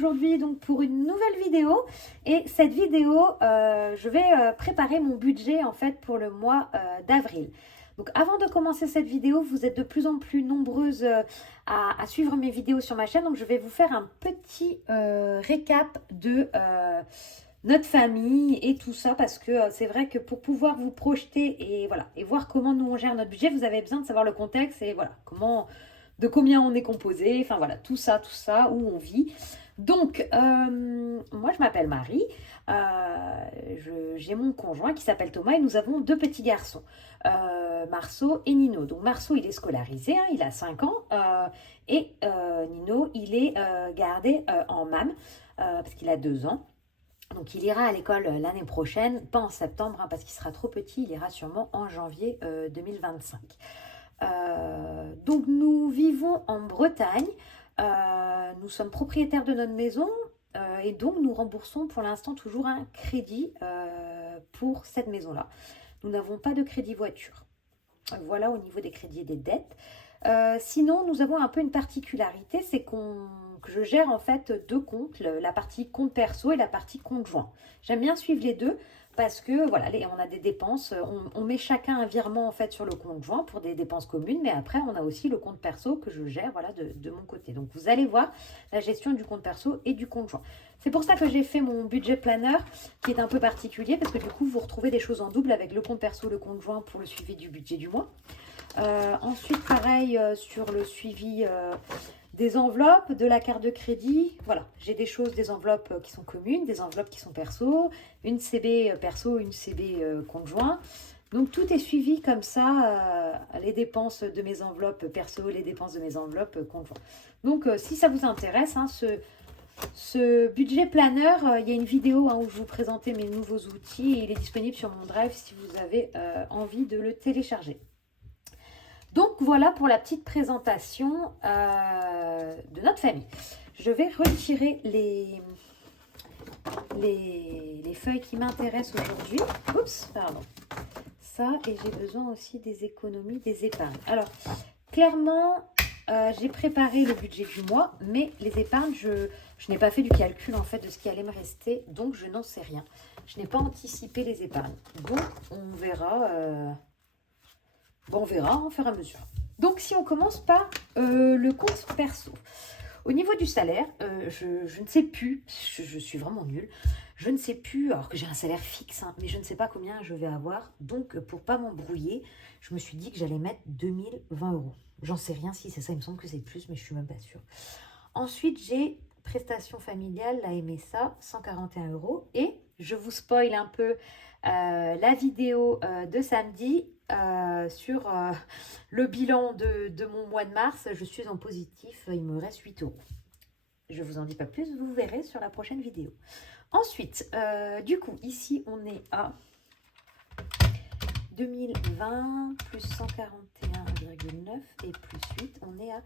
aujourd'hui donc pour une nouvelle vidéo. Et cette vidéo, je vais préparer mon budget en fait pour le mois d'avril. Donc avant de commencer cette vidéo, vous êtes de plus en plus nombreuses à suivre mes vidéos sur ma chaîne. Donc je vais vous faire un petit récap de notre famille et tout ça, parce que c'est vrai que pour pouvoir vous projeter et voilà et voir comment nous on gère notre budget, vous avez besoin de savoir le contexte et voilà de combien on est composé, enfin voilà, tout ça, où on vit. Donc, moi je m'appelle Marie, j'ai mon conjoint qui s'appelle Thomas et nous avons deux petits garçons, Marceau et Nino. Donc Marceau il est scolarisé, hein, il a 5 ans, et Nino il est gardé en MAM, parce qu'il a 2 ans. Donc il ira à l'école l'année prochaine, pas en septembre, hein, parce qu'il sera trop petit, il ira sûrement en janvier 2025. Donc nous vivons en Bretagne, nous sommes propriétaires de notre maison et donc nous remboursons pour l'instant toujours un crédit pour cette maison-là. Nous n'avons pas de crédit voiture. Voilà au niveau des crédits et des dettes. Sinon, nous avons un peu une particularité, c'est que je gère en fait deux comptes, la partie compte perso et la partie compte joint. J'aime bien suivre les deux parce que voilà, on a des dépenses, on met chacun un virement en fait sur le compte joint pour des dépenses communes, mais après on a aussi le compte perso que je gère voilà de mon côté. Donc vous allez voir la gestion du compte perso et du compte joint. C'est pour ça que j'ai fait mon budget planner qui est un peu particulier parce que du coup vous retrouvez des choses en double avec le compte perso, le compte joint pour le suivi du budget du mois. Ensuite, pareil sur le suivi des enveloppes, de la carte de crédit. Voilà, j'ai des choses, des enveloppes qui sont communes, des enveloppes qui sont perso, une CB perso, une CB conjoint. Donc tout est suivi comme ça, les dépenses de mes enveloppes perso, les dépenses de mes enveloppes conjoint. Donc si ça vous intéresse, hein, ce budget planner, il y a une vidéo hein, où je vous présentais mes nouveaux outils et il est disponible sur mon Drive si vous avez envie de le télécharger. Donc voilà pour la petite présentation de notre famille. Je vais retirer les feuilles qui m'intéressent aujourd'hui. Oups, pardon. Ça, et j'ai besoin aussi des économies, des épargnes. Alors, clairement, j'ai préparé le budget du mois, mais les épargnes, je n'ai pas fait du calcul en fait de ce qui allait me rester, donc je n'en sais rien. Je n'ai pas anticipé les épargnes. Donc, on verra... Bon, on verra au fur et à mesure. Donc, si on commence par le compte perso. Au niveau du salaire, je ne sais plus, je suis vraiment nulle. Je ne sais plus, alors que j'ai un salaire fixe, hein, mais je ne sais pas combien je vais avoir. Donc, pour ne pas m'embrouiller, je me suis dit que j'allais mettre 2020 euros. J'en sais rien si c'est ça, il me semble que c'est plus, mais je ne suis même pas sûre. Ensuite, j'ai prestation familiale, la MSA, 141 euros. Et je vous spoil un peu la vidéo de samedi. Sur le bilan de mon mois de mars, je suis en positif, il me reste 8 euros. Je ne vous en dis pas plus, vous verrez sur la prochaine vidéo. Ensuite, du coup, ici, on est à 2020 plus 141,9 et plus 8, on est à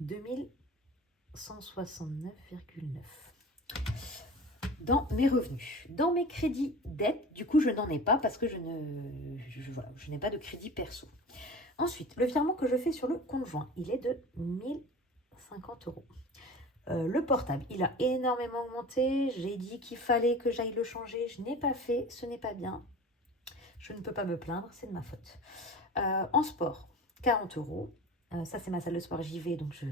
2169,9. Dans mes revenus. Dans mes crédits dettes, du coup, je n'en ai pas parce que je n'ai pas de crédit perso. Ensuite, le virement que je fais sur le compte joint, il est de 1050 euros. Le portable, il a énormément augmenté. J'ai dit qu'il fallait que j'aille le changer. Je n'ai pas fait, ce n'est pas bien. Je ne peux pas me plaindre, c'est de ma faute. En sport, 40 euros. Ça, c'est ma salle de sport, j'y vais, donc je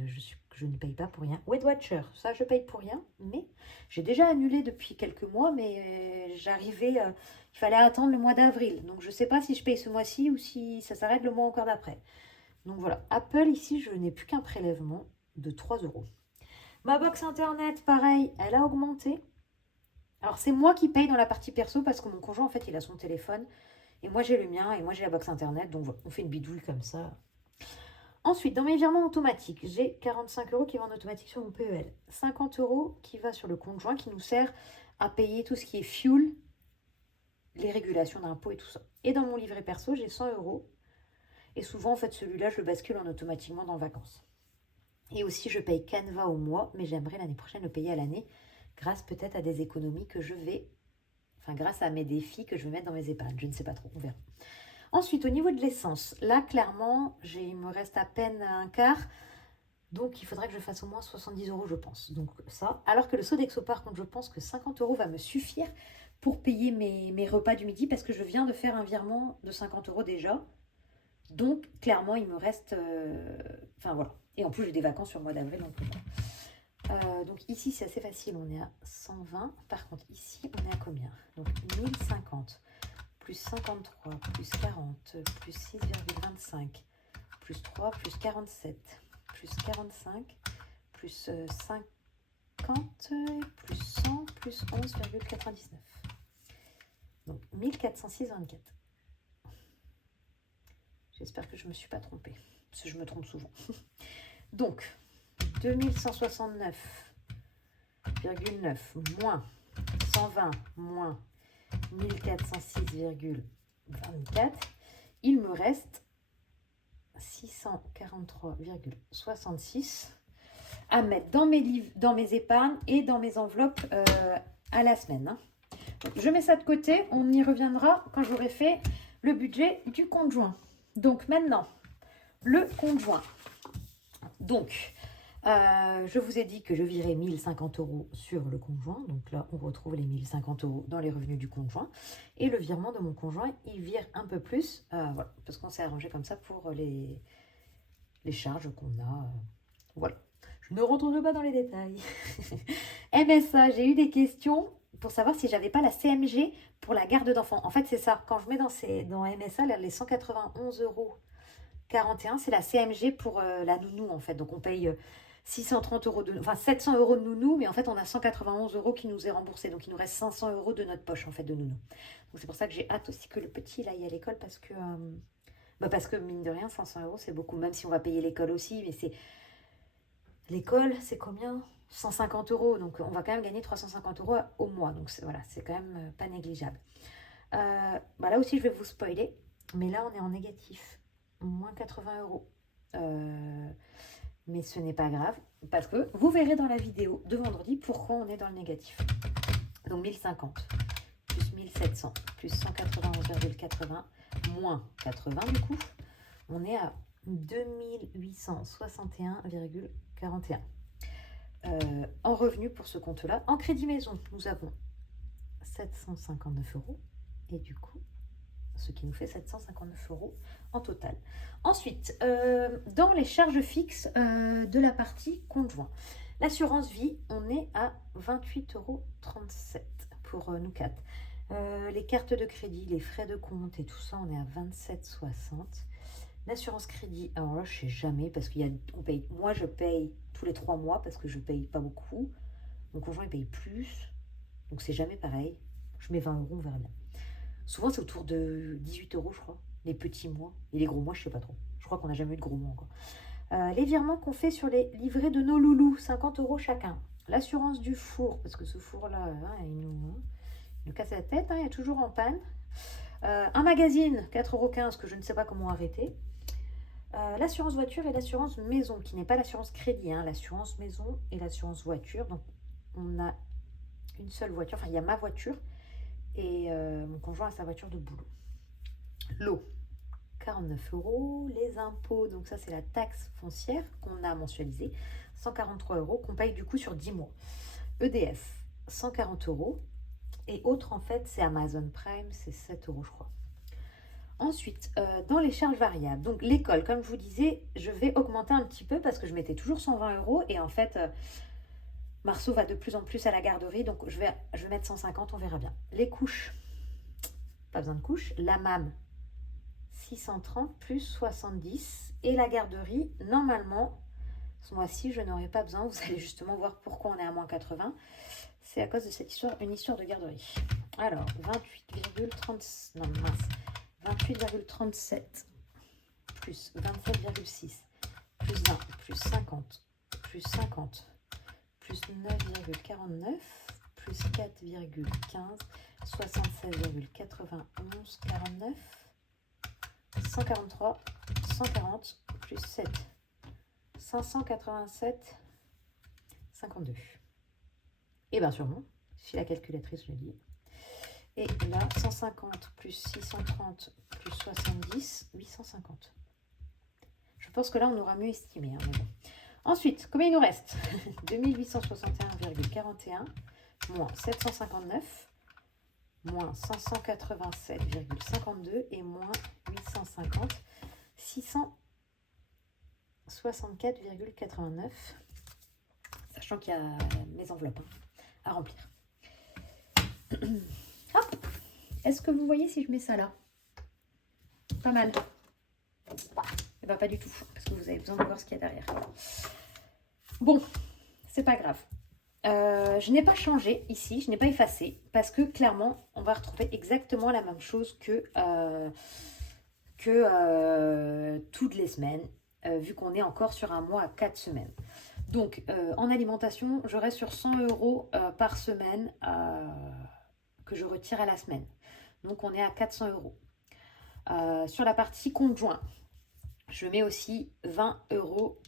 ne paye pas pour rien. Weight Watcher, ça, je paye pour rien, mais j'ai déjà annulé depuis quelques mois, mais il fallait attendre le mois d'avril. Donc, je ne sais pas si je paye ce mois-ci ou si ça s'arrête le mois encore d'après. Donc, voilà. Apple, ici, je n'ai plus qu'un prélèvement de 3 euros. Ma box Internet, pareil, elle a augmenté. Alors, c'est moi qui paye dans la partie perso parce que mon conjoint, en fait, il a son téléphone. Et moi, j'ai le mien et moi, j'ai la box Internet. Donc, voilà, on fait une bidouille comme ça. Ensuite, dans mes virements automatiques, j'ai 45 euros qui vont en automatique sur mon PEL. 50 euros qui va sur le compte joint qui nous sert à payer tout ce qui est fuel, les régulations d'impôts et tout ça. Et dans mon livret perso, j'ai 100 euros. Et souvent, en fait, celui-là, je le bascule en automatiquement dans vacances. Et aussi, je paye Canva au mois, mais j'aimerais l'année prochaine le payer à l'année, grâce peut-être à des économies que je vais... Enfin, grâce à mes défis que je vais mettre dans mes épargnes. Je ne sais pas trop, on verra. Ensuite, au niveau de l'essence, là, clairement, il me reste à peine un quart. Donc, il faudrait que je fasse au moins 70 euros, je pense. Donc, ça. Alors que le Sodexo, par contre, je pense que 50 euros va me suffire pour payer mes repas du midi parce que je viens de faire un virement de 50 euros déjà. Donc, clairement, il me reste... Enfin, voilà. Et en plus, j'ai des vacances sur le mois d'avril. Donc, ici, c'est assez facile. On est à 120. Par contre, ici, on est à combien? Donc, 1050 plus 53 plus 40 plus 6,25 plus 3 plus 47 plus 45 plus 50 plus 100 plus 11,99. Donc, 1406,24. J'espère que je ne me suis pas trompée, parce que je me trompe souvent. Donc, 2169,9 moins 120 moins 1406,24. Il me reste 643,66 à mettre dans mes livres, dans mes épargnes et dans mes enveloppes à la semaine. Hein. Je mets ça de côté, on y reviendra quand j'aurai fait le budget du compte joint. Donc maintenant, le compte joint. Donc, je vous ai dit que je virais 1050 euros sur le compte joint. Donc là, on retrouve les 1050 euros dans les revenus du compte joint. Et le virement de mon conjoint, il vire un peu plus. Voilà, parce qu'on s'est arrangé comme ça pour les charges qu'on a. Voilà. Je ne rentrerai pas dans les détails. MSA, j'ai eu des questions pour savoir si j'avais pas la CMG pour la garde d'enfants. En fait, c'est ça. Quand je mets dans MSA, les 191,41 euros, c'est la CMG pour la nounou, en fait. Donc, on paye 630 euros enfin 700 euros de nounou, mais en fait, on a 191 euros qui nous est remboursé. Donc, il nous reste 500 euros de notre poche, en fait, de nounou. Donc, c'est pour ça que j'ai hâte aussi que le petit, là, aille à l'école parce que, mine de rien, 500 euros, c'est beaucoup. Même si on va payer l'école aussi, mais c'est... L'école, c'est combien? 150 euros. Donc, on va quand même gagner 350 euros au mois. Donc, voilà, c'est quand même pas négligeable. Là aussi, je vais vous spoiler. Mais là, on est en négatif. Moins 80 euros. Mais ce n'est pas grave. Parce que vous verrez dans la vidéo de vendredi pourquoi on est dans le négatif. Donc, 1050 plus 1700 plus 191,80 moins 80 du coup. On est à 2861,41. En revenu pour ce compte-là. En crédit maison, nous avons 759 euros. Et du coup, ce qui nous fait 759 euros en total. Ensuite, dans les charges fixes de la partie compte joint. L'assurance vie, on est à 28,37 euros pour nous quatre. Les cartes de crédit, les frais de compte et tout ça, on est à 27,60. L'assurance crédit, alors là, je sais jamais parce on paye. Moi, je paye tous les 3 mois parce que je paye pas beaucoup. Mon conjoint, il paye plus. Donc, c'est jamais pareil. Je mets 20 euros, on verra bien. Souvent, c'est autour de 18 euros, je crois. Les petits mois. Et les gros mois, je sais pas trop. Je crois qu'on n'a jamais eu de gros mois encore. Les virements qu'on fait sur les livrets de nos loulous, 50 euros chacun. L'assurance du four, parce que ce four-là, il nous casse la tête. Il est toujours en panne. Un magazine, 4,15 € que je ne sais pas comment arrêter. L'assurance voiture et l'assurance maison, qui n'est pas l'assurance crédit, l'assurance maison et l'assurance voiture. Donc, on a une seule voiture. Enfin, il y a ma voiture et mon conjoint a sa voiture de boulot. L'eau, 49 euros. Les impôts, donc ça, c'est la taxe foncière qu'on a mensualisée, 143 euros, qu'on paye du coup sur 10 mois. EDF, 140 euros. Et autre, en fait, c'est Amazon Prime, c'est 7 euros, je crois. Ensuite, dans les charges variables, donc l'école, comme je vous disais, je vais augmenter un petit peu parce que je mettais toujours 120 euros et en fait, Marceau va de plus en plus à la garderie, donc je vais mettre 150, on verra bien. Les couches, pas besoin de couches. La MAM, 630 plus 70 et la garderie, normalement, ce mois-ci, je n'aurai pas besoin. Vous allez justement voir pourquoi on est à moins 80. C'est à cause de cette histoire, une histoire de garderie. Alors, 28,37 plus 27,6 plus 20 plus 50 plus 50 plus 9,49 plus 4,15 76,91 49 143 140 plus 7 587 52. Et bien sûrement, si la calculatrice le dit. Et là, 150 plus 630 plus 70, 850. Je pense que là, on aura mieux estimé. Mais bon. Ensuite, combien il nous reste? 2861,41 moins 759 moins 587,52 et moins 850, 664,89, sachant qu'il y a mes enveloppes à remplir. Hop. Est-ce que vous voyez si je mets ça là? Pas mal. Et bien pas du tout, parce que vous avez besoin de voir ce qu'il y a derrière. Bon, c'est pas grave. Je n'ai pas changé ici, je n'ai pas effacé, parce que clairement, on va retrouver exactement la même chose que toutes les semaines, vu qu'on est encore sur un mois à 4 semaines. Donc, en alimentation, je reste sur 100 € par semaine que je retire à la semaine. Donc, on est à 400 €. Sur la partie conjoint, je mets aussi 20 €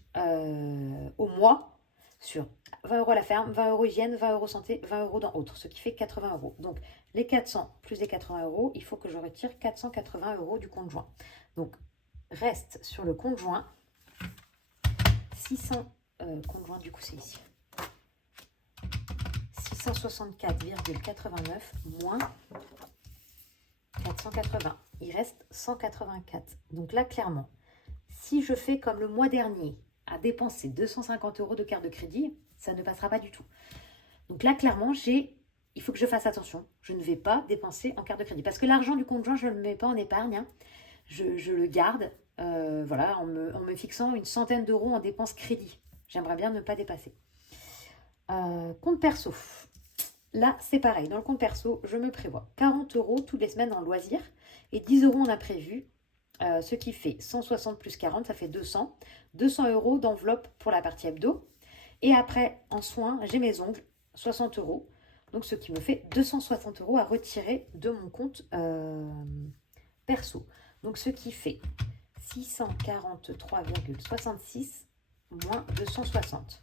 au mois sur 20 € à la ferme, 20 € hygiène, 20 € santé, 20 € dans autres, ce qui fait 80 €. Donc, les 400 plus les 80 €, il faut que je retire 480 € du conjoint. Donc, reste sur le conjoint 600, conjoint du coup c'est ici, 664,89 moins 480. Il reste 184. Donc là, clairement, si je fais comme le mois dernier, à dépenser 250 € de carte de crédit, ça ne passera pas du tout. Donc là, clairement, il faut que je fasse attention. Je ne vais pas dépenser en carte de crédit. Parce que l'argent du conjoint, je ne le mets pas en épargne. Je le garde voilà, en me fixant une centaine d'euros en dépenses crédit. J'aimerais bien ne pas dépasser. Compte perso. Là, c'est pareil. Dans le compte perso, je me prévois 40 € toutes les semaines en loisirs et 10 € en imprévu. Ce qui fait 160 plus 40, ça fait 200. 200 € d'enveloppe pour la partie hebdo. Et après, en soins, j'ai mes ongles, 60 €. Donc, ce qui me fait 260 € à retirer de mon compte perso. Donc, ce qui fait 643,66 moins 260.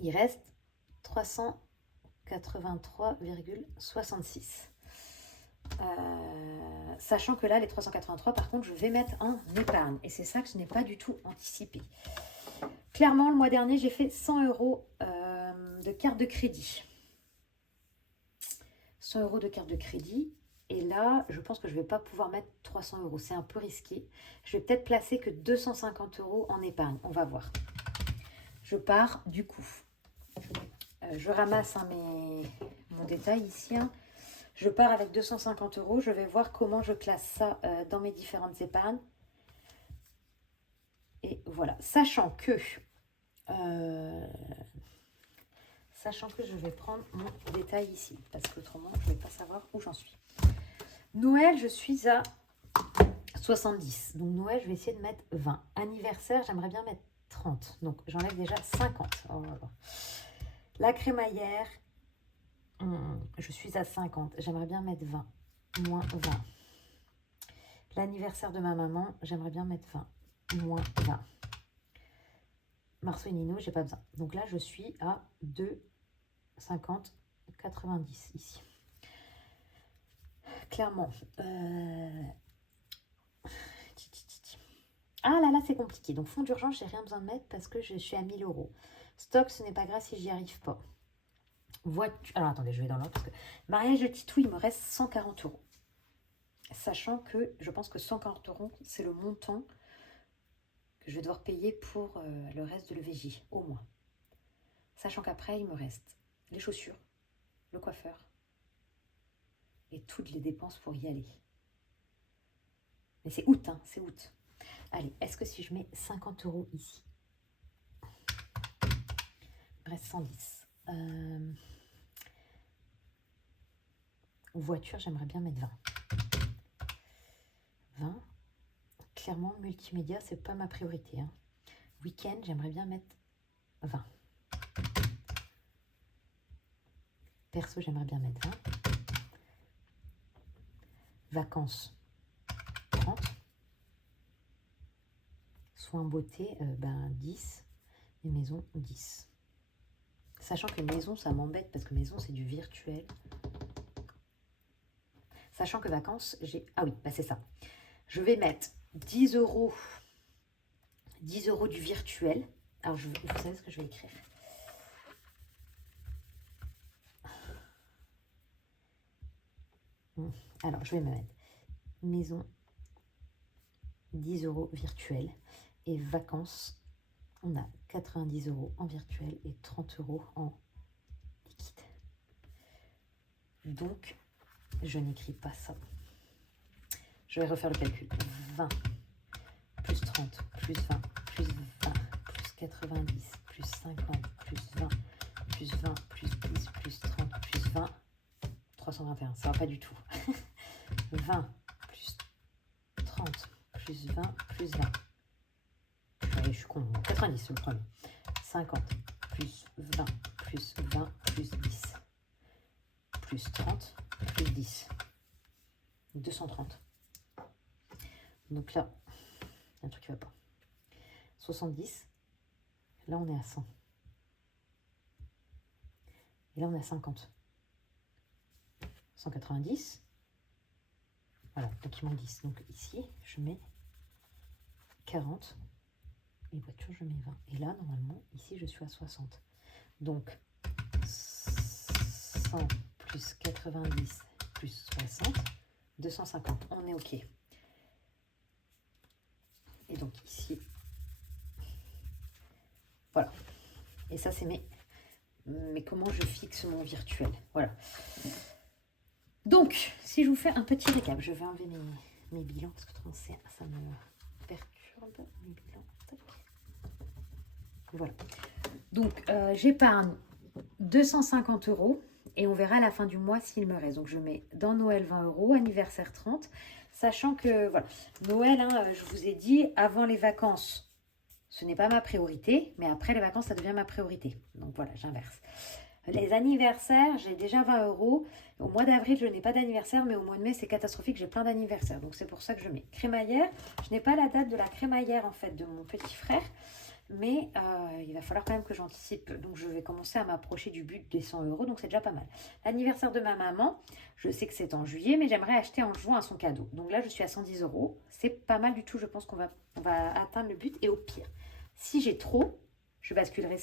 Il reste 383,66. Sachant que là, les 383, par contre, je vais mettre en épargne. Et c'est ça que je n'ai pas du tout anticipé. Clairement, le mois dernier, j'ai fait 100 € de carte de crédit. 100 € de carte de crédit. Et là, je pense que je ne vais pas pouvoir mettre 300 €. C'est un peu risqué. Je vais peut-être placer que 250 € en épargne. On va voir. Je pars du coup. Je ramasse mon détail ici. Je pars avec 250 €. Je vais voir comment je classe ça dans mes différentes épargnes. Et voilà. Sachant que je vais prendre mon détail ici. Parce qu'autrement, je ne vais pas savoir où j'en suis. Noël, je suis à 70. Donc Noël, je vais essayer de mettre 20. Anniversaire, j'aimerais bien mettre 30. Donc j'enlève déjà 50. Oh là là. La crémaillère, je suis à 50. J'aimerais bien mettre 20. Moins 20. L'anniversaire de ma maman, j'aimerais bien mettre 20. Moins 20. Marceau et Nino, j'ai pas besoin. Donc là, je suis à 2, 50, 90 ici. Clairement. Ah là là, c'est compliqué. Donc, fonds d'urgence, j'ai rien besoin de mettre parce que je suis à 1000 €. Stock, ce n'est pas grave si j'y arrive pas. Voiture. Alors, attendez, je vais dans l'ordre parce que mariage de Titou, il me reste 140 €. Sachant que je pense que 140 €, c'est le montant que je vais devoir payer pour le reste de l'EVJ, au moins. Sachant qu'après, il me reste les chaussures, le coiffeur et toutes les dépenses pour y aller. Mais c'est août, hein, c'est août. Allez, est-ce que si je mets 50 € ici, il me reste 110. Voiture, j'aimerais bien mettre 20. 20. Clairement, multimédia, c'est pas ma priorité. Hein. Week-end, j'aimerais bien mettre 20. Perso, j'aimerais bien mettre 20. Vacances, 30. Soins beauté, 10. Et maison, 10. Sachant que maison, ça m'embête parce que maison, c'est du virtuel. Sachant que vacances, j'ai... Ah oui, bah c'est ça. Je vais mettre 10 € 10 € du virtuel. Alors, vous savez ce que je vais écrire? Alors, je vais me mettre maison, 10 € virtuel. Et vacances, on a 90 € en virtuel et 30 € en liquide. Donc, je n'écris pas ça. Je vais refaire le calcul. 20 plus 30 plus 20 plus 20 plus 90 plus 50 plus 20 plus 20 plus 10 plus 30 plus 20. 321, ça va pas du tout. 20 plus 30 plus 20 plus 20. Allez, je suis con. 90, c'est le premier. 50 plus 20 plus 20 plus 10 plus 30 plus 10. 230. Donc là, il y a un truc qui va pas. 70. Là, on est à 100. Et là, on est à 50. 190. Voilà, donc il manque 10. Donc ici, je mets 40. Et voiture, je mets 20. Et là, normalement, ici, je suis à 60. Donc, 100 plus 90 plus 60, 250. On est OK. Et donc, ici, voilà. Et ça, c'est mais comment je fixe mon virtuel? Voilà. Donc, si je vous fais un petit récap, je vais enlever mes bilans parce que ça me perturbe, mes bilans. Tac. Voilà. Donc, j'épargne 250 € et on verra à la fin du mois s'il me reste. Donc, je mets dans Noël 20 €, anniversaire 30, sachant que, voilà, Noël, hein, je vous ai dit, avant les vacances, ce n'est pas ma priorité, mais après les vacances, ça devient ma priorité. Donc, voilà, j'inverse. Les anniversaires, j'ai déjà 20 €. Au mois d'avril, je n'ai pas d'anniversaire, mais au mois de mai, c'est catastrophique, j'ai plein d'anniversaires. Donc, c'est pour ça que je mets crémaillère. Je n'ai pas la date de la crémaillère, en fait, de mon petit frère. Mais il va falloir quand même que j'anticipe. Donc, je vais commencer à m'approcher du but des 100 €. Donc, c'est déjà pas mal. L'anniversaire de ma maman, je sais que c'est en juillet, mais j'aimerais acheter en juin à son cadeau. Donc là, je suis à 110 €. C'est pas mal du tout. Je pense qu'on va atteindre le but. Et au pire, si j'ai trop, je basculerai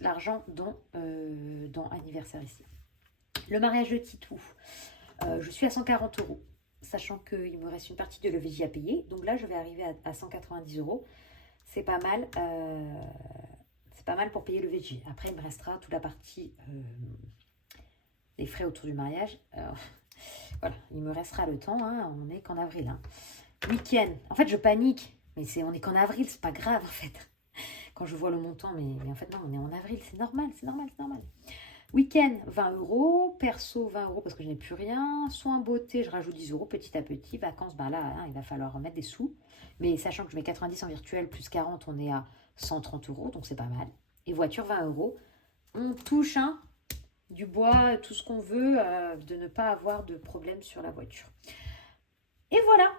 l'argent dans anniversaire ici. Le mariage de Titou, je suis à 140 €. Sachant qu'il me reste une partie de l'EVJ à payer. Donc là, je vais arriver à 190 €. C'est pas mal. C'est pas mal pour payer le VG. Après, il me restera toute la partie des frais autour du mariage. Voilà, il me restera le temps. Hein, on n'est qu'en avril. Hein. Week-end. En fait, je panique. Mais on n'est qu'en avril, c'est pas grave en fait. Quand je vois le montant, mais en fait, non, on est en avril. C'est normal, c'est normal, c'est normal. Week-end, 20 €. Perso, 20 € parce que je n'ai plus rien. Soins beauté, je rajoute 10 € petit à petit. Vacances, ben là, hein, il va falloir remettre des sous. Mais sachant que je mets 90 en virtuel plus 40, on est à 130 €. Donc, c'est pas mal. Et voiture, 20 €. On touche du bois, tout ce qu'on veut, de ne pas avoir de problème sur la voiture. Et voilà.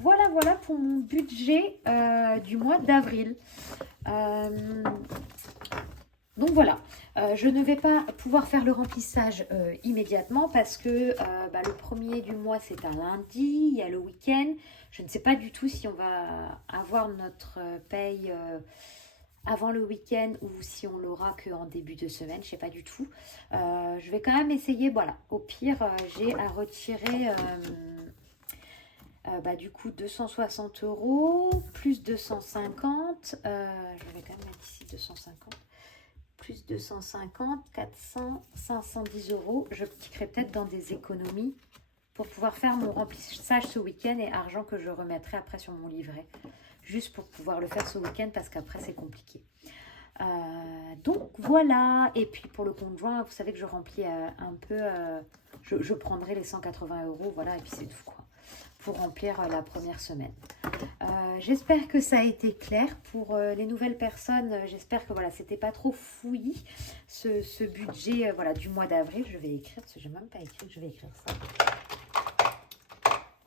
Voilà pour mon budget du mois d'avril. Donc voilà, je ne vais pas pouvoir faire le remplissage immédiatement parce que le premier du mois c'est un lundi, il y a le week-end. Je ne sais pas du tout si on va avoir notre paye avant le week-end ou si on l'aura qu'en début de semaine, je ne sais pas du tout. Je vais quand même essayer, voilà, au pire j'ai à retirer du coup 260 € plus 250, je vais quand même mettre ici 250. Plus 250, 400, 510 €. Je cliquerai peut-être dans des économies pour pouvoir faire mon remplissage ce week-end et argent que je remettrai après sur mon livret. Juste pour pouvoir le faire ce week-end parce qu'après c'est compliqué. Donc voilà. Et puis pour le conjoint, vous savez que je remplis un peu. Je prendrai les 180 €. Voilà, et puis c'est tout quoi. Pour remplir la première semaine. J'espère que ça a été clair pour les nouvelles personnes. J'espère que voilà, c'était pas trop fouillis ce budget voilà, du mois d'avril. Je vais écrire, parce que je n'ai même pas écrit, je vais écrire ça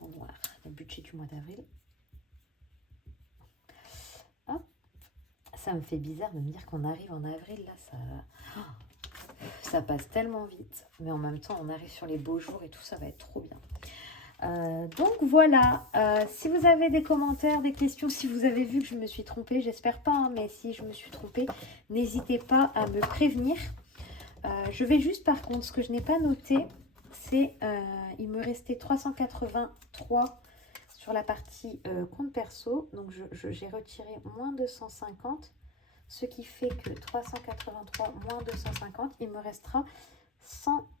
en noir. Le budget du mois d'avril. Ça me fait bizarre de me dire qu'on arrive en avril. Là, ça passe tellement vite. Mais en même temps, on arrive sur les beaux jours et tout, ça va être trop bien. Donc voilà, si vous avez des commentaires, des questions, si vous avez vu que je me suis trompée, j'espère pas, hein, mais si je me suis trompée, n'hésitez pas à me prévenir. Je vais juste par contre, ce que je n'ai pas noté, c'est il me restait 383 sur la partie compte perso, donc j'ai retiré moins 250, ce qui fait que 383 moins 250, il me restera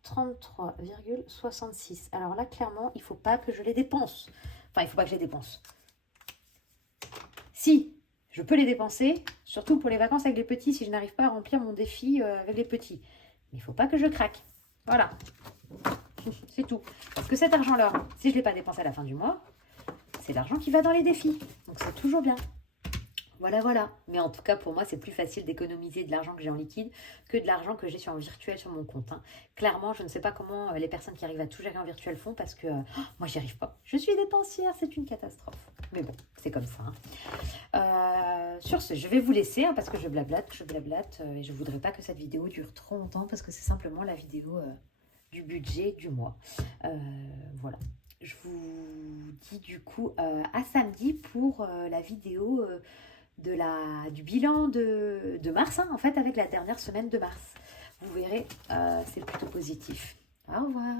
133,66. Alors là, clairement, il ne faut pas que je les dépense. Enfin, il ne faut pas que je les dépense. Si, je peux les dépenser, surtout pour les vacances avec les petits, si je n'arrive pas à remplir mon défi avec les petits. Mais il ne faut pas que je craque. Voilà. C'est tout. Parce que cet argent-là, si je ne l'ai pas dépensé à la fin du mois, c'est l'argent qui va dans les défis. Donc c'est toujours bien. Voilà, voilà. Mais en tout cas, pour moi, c'est plus facile d'économiser de l'argent que j'ai en liquide que de l'argent que j'ai en virtuel sur mon compte. Hein. Clairement, je ne sais pas comment les personnes qui arrivent à tout gérer en virtuel font parce que moi, j'y arrive pas. Je suis dépensière, c'est une catastrophe. Mais bon, c'est comme ça. Hein. Sur ce, je vais vous laisser hein, parce que je blablate et je ne voudrais pas que cette vidéo dure trop longtemps parce que c'est simplement la vidéo du budget du mois. Voilà. Je vous dis du coup à samedi pour la vidéo du bilan de mars, hein, en fait, avec la dernière semaine de mars. Vous verrez, c'est plutôt positif. Au revoir.